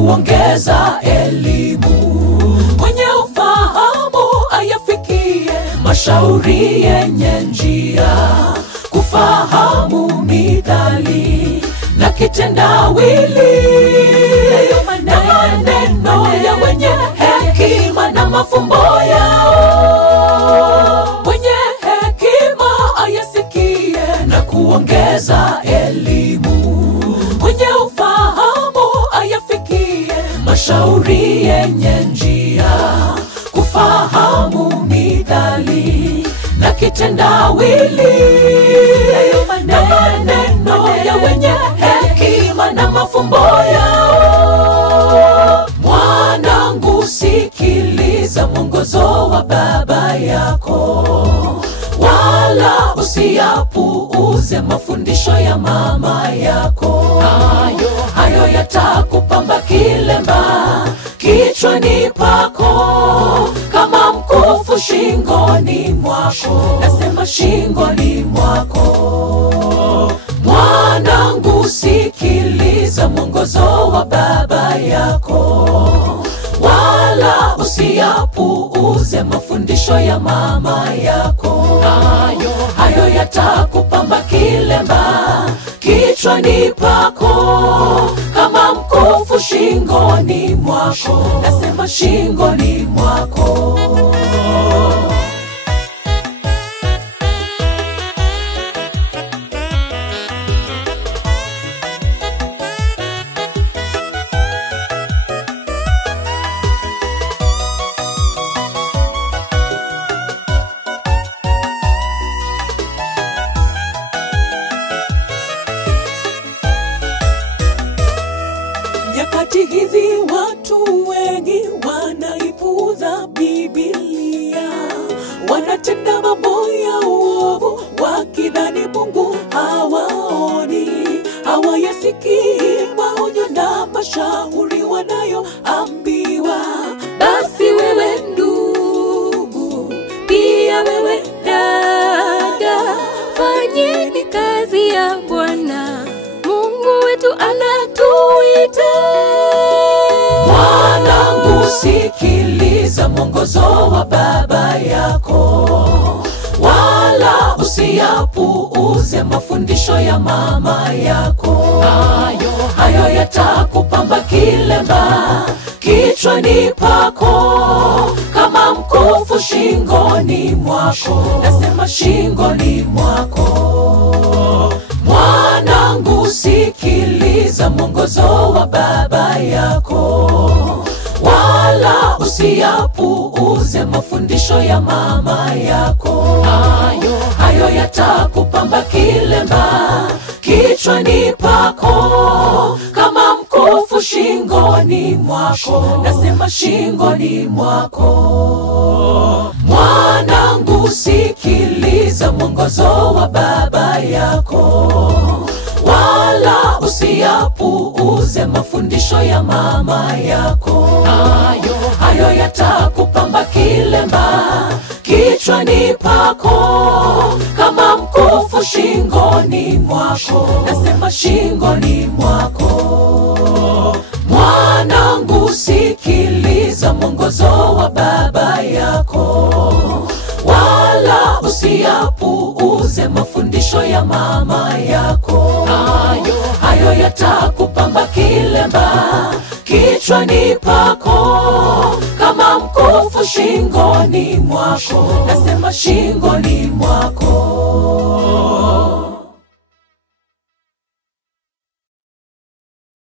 kuongeza elimu. Mwenye ufahamu ayafikie mashauri yenye njia, kufahamu mithali na kitendawili, na maneno ya wenye hekima na mafumbo yao. Mwenye hekima ayasikie na kuongeza elimu. Mwenye ufahamu ayafikie mashauri yenye njia, kufahamu mithali na kitendawili, na maneno ya wenye hekima na mafumbo yao. Mwanangu, sikiliza mwongozo wa baba yako, wala usiyapuuze mafundisho ya mama yako. Hayo yatakupamba kilemba kichwani pako, kama mkufu shingoni mwako. Nasema shingoni mwako. Mwanangu, sikiliza mwongozo wa baba yako, wala usiyapuuze mafundisho ya mama yako. Hayo yatakupamba kilemba kichwani pako, kama mkufu shingoni mwako. Nasema shingoni mwako. Nyakati hizi watu wengi wanaipuuza Biblia, wanatenda mambo ya uovu wakidhani Mungu hawaoni. Hawayasikii maonyo na mashauri wanayoambiwa. Basi wewe ndugu, pia wewe dada, fanyeni kazi ya Bwana. Mungu wetu anatuita. Mwanangu, sikiliza mwongozo wa baba yako, wala usiyapuuze mafundisho ya mama yako. Hayo yatakupamba kilemba kichwani pako, kama mkufu shingoni mwako. Nasema shingoni mwako. Mwanangu, sikiliza mwongozo wa baba yako, wala usiyapuuze mafundisho ya mama yako. Hayo yatakupamba kilemba kichwani pako, kama mkufu shingoni mwako. Nasema shingoni mwako. Mwanangu, sikiliza mwongozo wa baba yako, wala usiyapuuze mafundisho ya mama yako. Hayo yatakupamba kilemba kichwani pako, kama mkufu shingoni mwako. Nasema shingoni mwako. Mwanangu, sikiliza mwongozo wa baba yako, wala usiyapuuze mafundisho ya mama yako. Hayo yatakupamba kilemba kichwani pako, kama mkufu shingoni mwako. Nasema shingoni mwako.